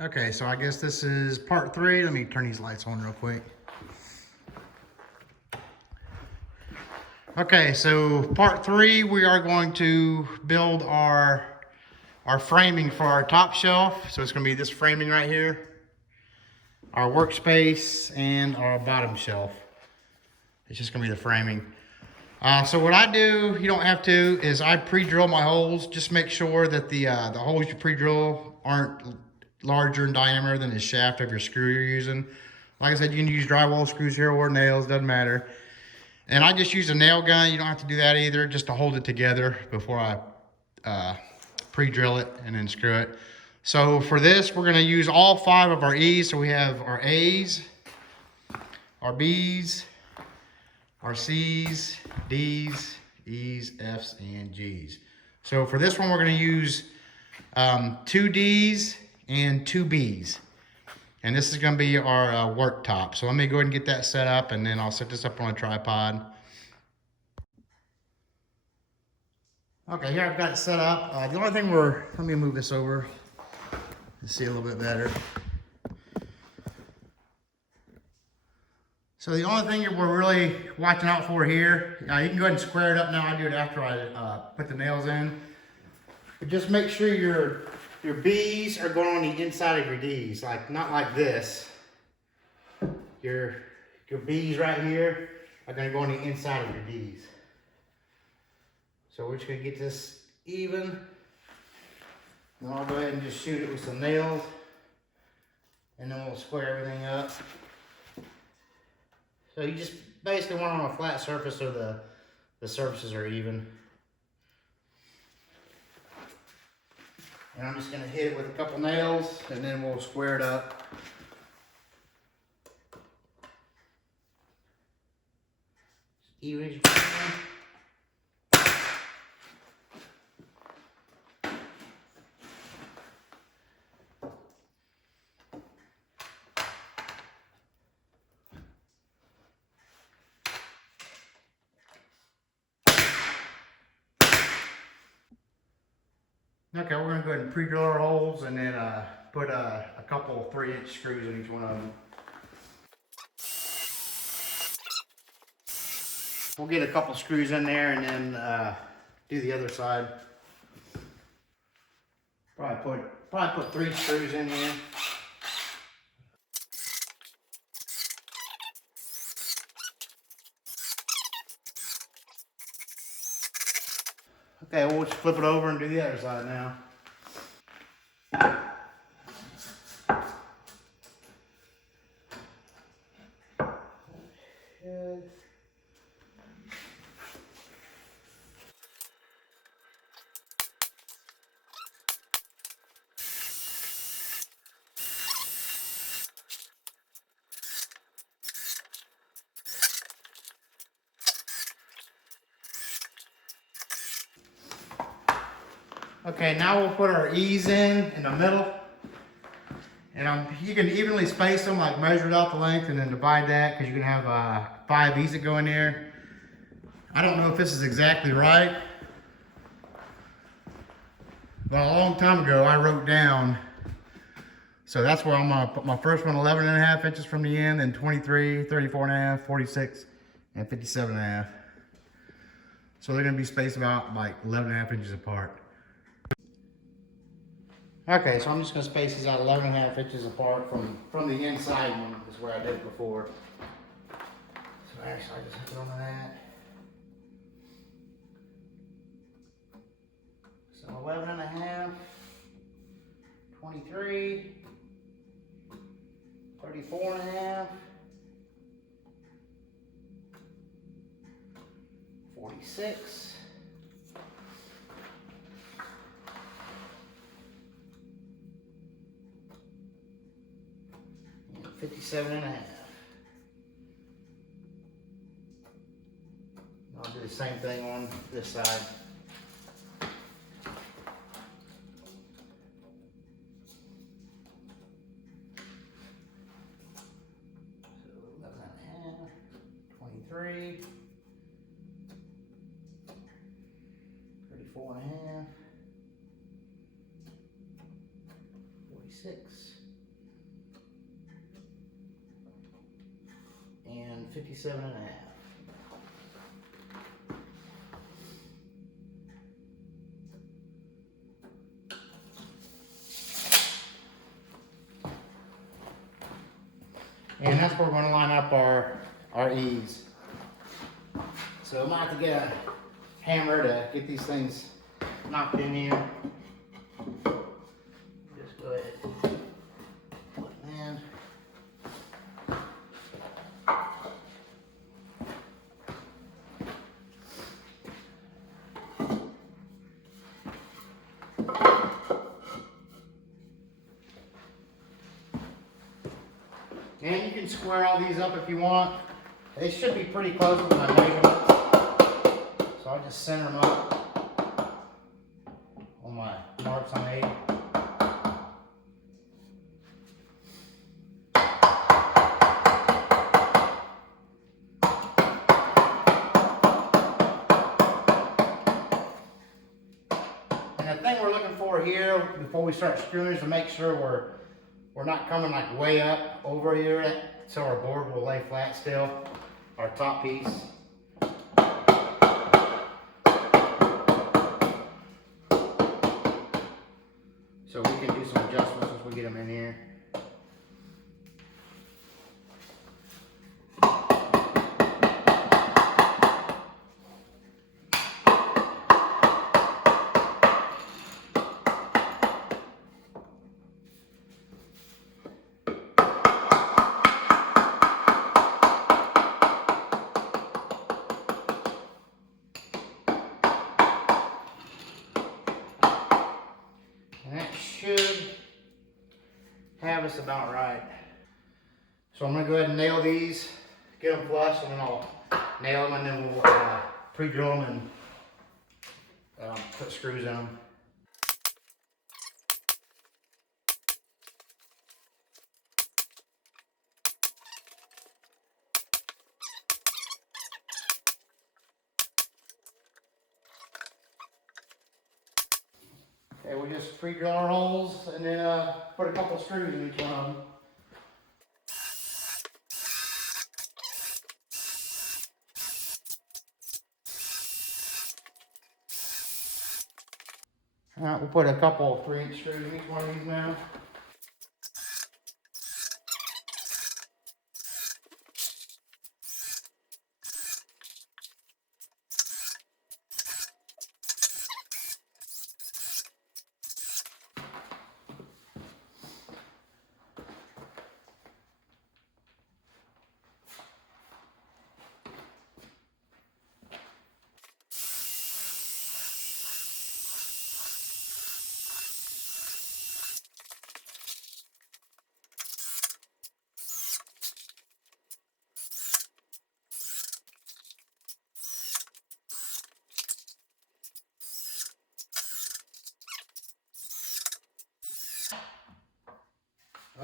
Okay, so I guess this is part 3. Let me turn these lights on real quick. Okay, so part 3, we are going to build our framing for our top shelf. So it's going to be this framing right here, our workspace, and our bottom shelf. It's just going to be the framing. So what I do, you don't have to, is I pre-drill my holes. Just make sure that the holes you pre-drill aren't larger in diameter than the shaft of your screw you're using. Like I said, you can use drywall screws here or nails, doesn't matter. And I just use a nail gun. You don't have to do that either, just to hold it together before I pre-drill it and then screw it. So for this, we're gonna use all 5 of our E's. So we have our A's, our B's, our C's, D's, E's, F's, and G's. So for this one, we're going to use 2 D's and 2 B's. And this is going to be our work top. So let me go ahead and get that set up, and then I'll set this up on a tripod. Okay, here I've got it set up. The only thing let me move this over and see a little bit better. So the only thing we're really watching out for here, you can go ahead and square it up now. I do it after I put the nails in. But just make sure your B's are going on the inside of your D's, not like this. Your B's right here are going to go on the inside of your D's. So we're just going to get this even. And I'll go ahead and just shoot it with some nails. And then we'll square everything up. So you just basically want it on a flat surface so the surfaces are even. And I'm just going to hit it with a couple nails and then we'll square it up. As even as you can. Okay, we're going to go ahead and pre-drill our holes and then put a couple 3-inch screws in each one of them. We'll get a couple screws in there and then do the other side. Probably put 3 screws in here. Okay, we'll just flip it over and do the other side now. Okay, now we'll put our E's in the middle. And you can evenly space them, like measure it out the length and then divide that, because you can have 5 E's that go in there. I don't know if this is exactly right, but a long time ago I wrote down, so that's where I'm going to put my first one 11.5 inches from the end, then 23, 34.5, 46, and 57.5. So they're going to be spaced about like 11.5 inches apart. Okay, so I'm just going to space these out 11.5 inches apart from the inside one, is where I did it before. So actually I just have to go on that. So 11.5, 23, 34.5, 46. 57.5. I'll do the same thing on this side. So 11.5, 23, 34.5, 46. 57 and a half. And that's where we're going to line up our E's. So I might have to get a hammer to get these things knocked in here. Just go ahead and put it in. And you can square all these up if you want. They should be pretty close with my measurements. So I'll just center them up on my marks I made. And the thing we're looking for here before we start screwing is to make sure we're not coming like way up over here, so our board will lay flat still, our top piece. So we can do some adjustments once we get them in here. And that should have us about right. So I'm going to go ahead and nail these, get them flush, and then I'll nail them, and then we'll pre-drill them and put screws in them. Okay, we just pre-drill our holes and then put a couple screws in each one of them. Alright, we'll put a couple 3-inch screws in each one of these now.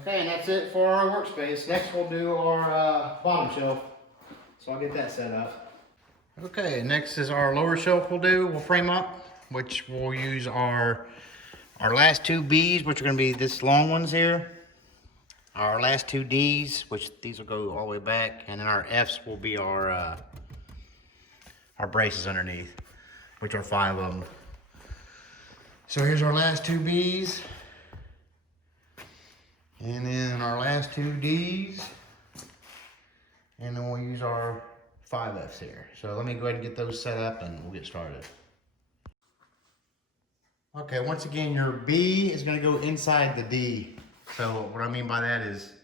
Okay, and that's it for our workspace. Next we'll do our bottom shelf. So I'll get that set up. Okay, next is our lower shelf we'll frame up, which we'll use our last two B's, which are gonna be this long ones here. Our last two D's, which these will go all the way back, and then our F's will be our braces underneath, which are 5 of them. So here's our last two B's. And then our last two D's. And then we'll use our 5 F's here. So let me go ahead and get those set up and we'll get started. Okay, once again, your B is gonna go inside the D. So what I mean by that is,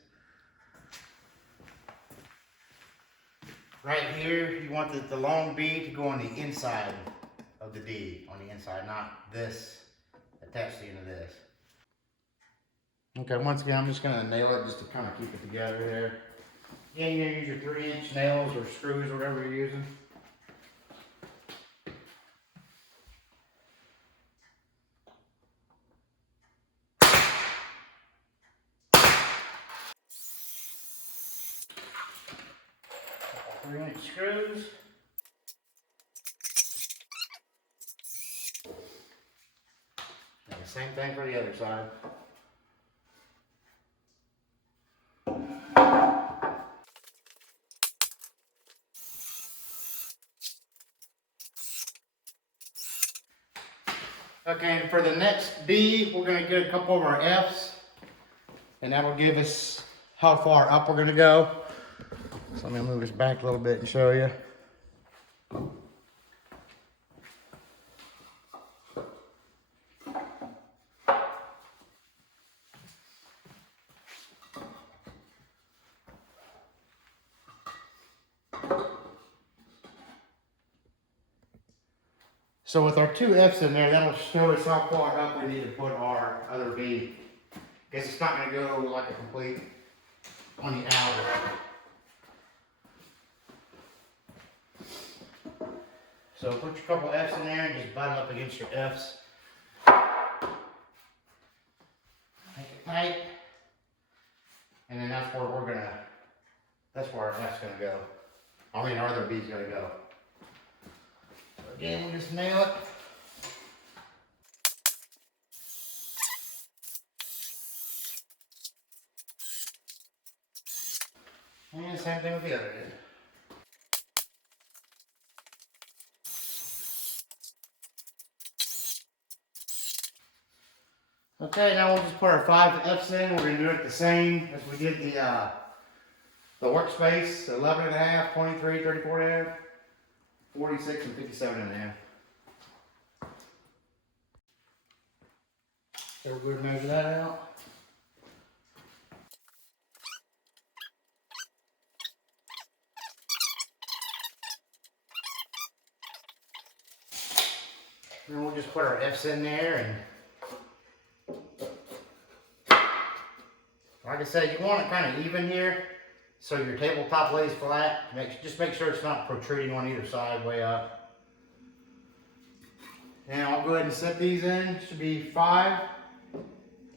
right here, you want the long B to go on the inside of the D, on the inside, not this attached to the end of this. Okay, once again, I'm just gonna nail it just to kind of keep it together there. Again, you're gonna use your 3-inch nails or screws or whatever you're using. Three-inch screws. And the same thing for the other side. Okay, and for the next B, we're gonna get a couple of our F's, and that'll give us how far up we're gonna go. So let me move this back a little bit and show you. So with our two F's in there, that'll show us how far up we need to put our other B. Guess it's not gonna go like a complete on the outer. So put your couple F's in there and just butt up against your F's. Make it tight. And then that's where that's where our F's gonna go. I mean, our other B's gonna go. So again, we'll just nail it. And the same thing with the other end. Okay, now we'll just put our 5 F's in. We're going to do it the same as we did the workspace. 11 and a half, 23, 34 and a half, 46, and 57 and a half. So we're going to measure that out. And we'll just put our F's in there, and like I said, you want it kind of even here, so your tabletop lays flat. Just make sure it's not protruding on either side way up. And I'll go ahead and set these in. It should be 5,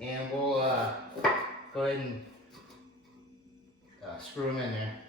and we'll go ahead and screw them in there.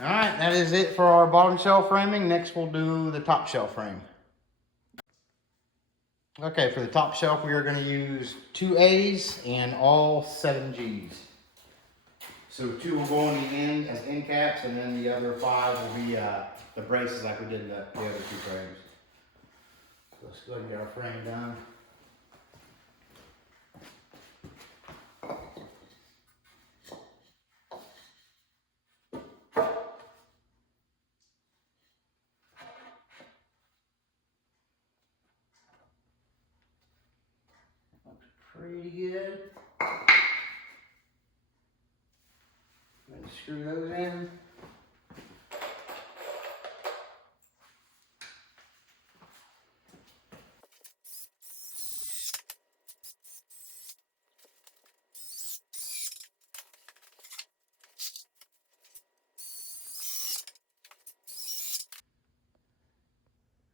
Alright, that is it for our bottom shelf framing. Next we'll do the top shelf frame. Okay, for the top shelf we are going to use 2 A's and all 7 G's. So 2 will go on the end as end caps, and then the other 5 will be the braces like we did in the other 2 frames. So let's go ahead and get our frame done. Pretty good. Going to screw those in.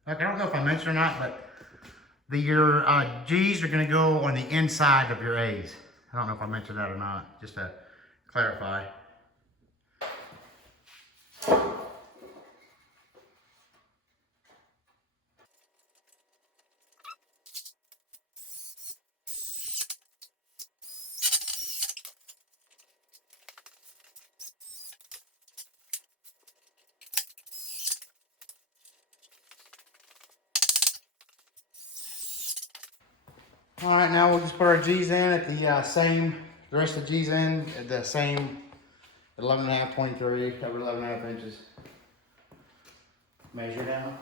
Okay, I don't know if I mentioned or not, but your G's are going to go on the inside of your A's. I don't know if I mentioned that or not, just to clarify. All right, now we'll just put our G's in at the the rest of the G's in at the same 11 and a half, 23, covered 11 and a half inches. Measure down.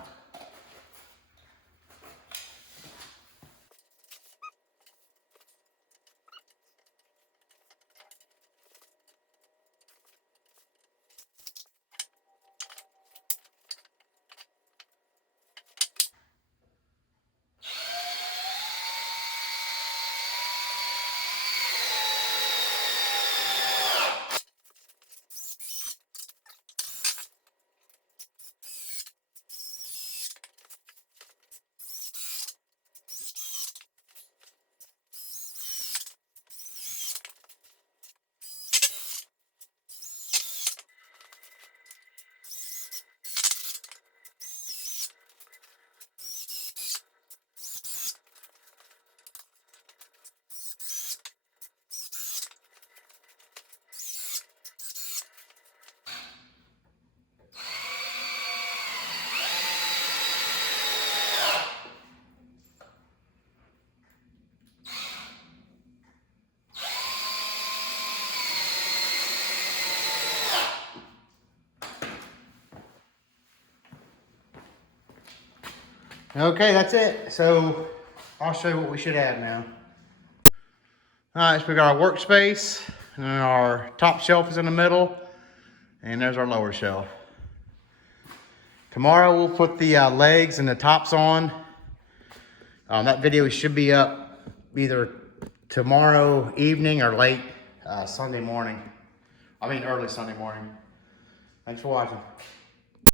Okay, that's it. So I'll show you what we should have now. All right, so we got our workspace, and then our top shelf is in the middle, and there's our lower shelf. Tomorrow we'll put the legs and the tops on. That video should be up either tomorrow evening or late Sunday morning. I mean early Sunday morning. Thanks for watching.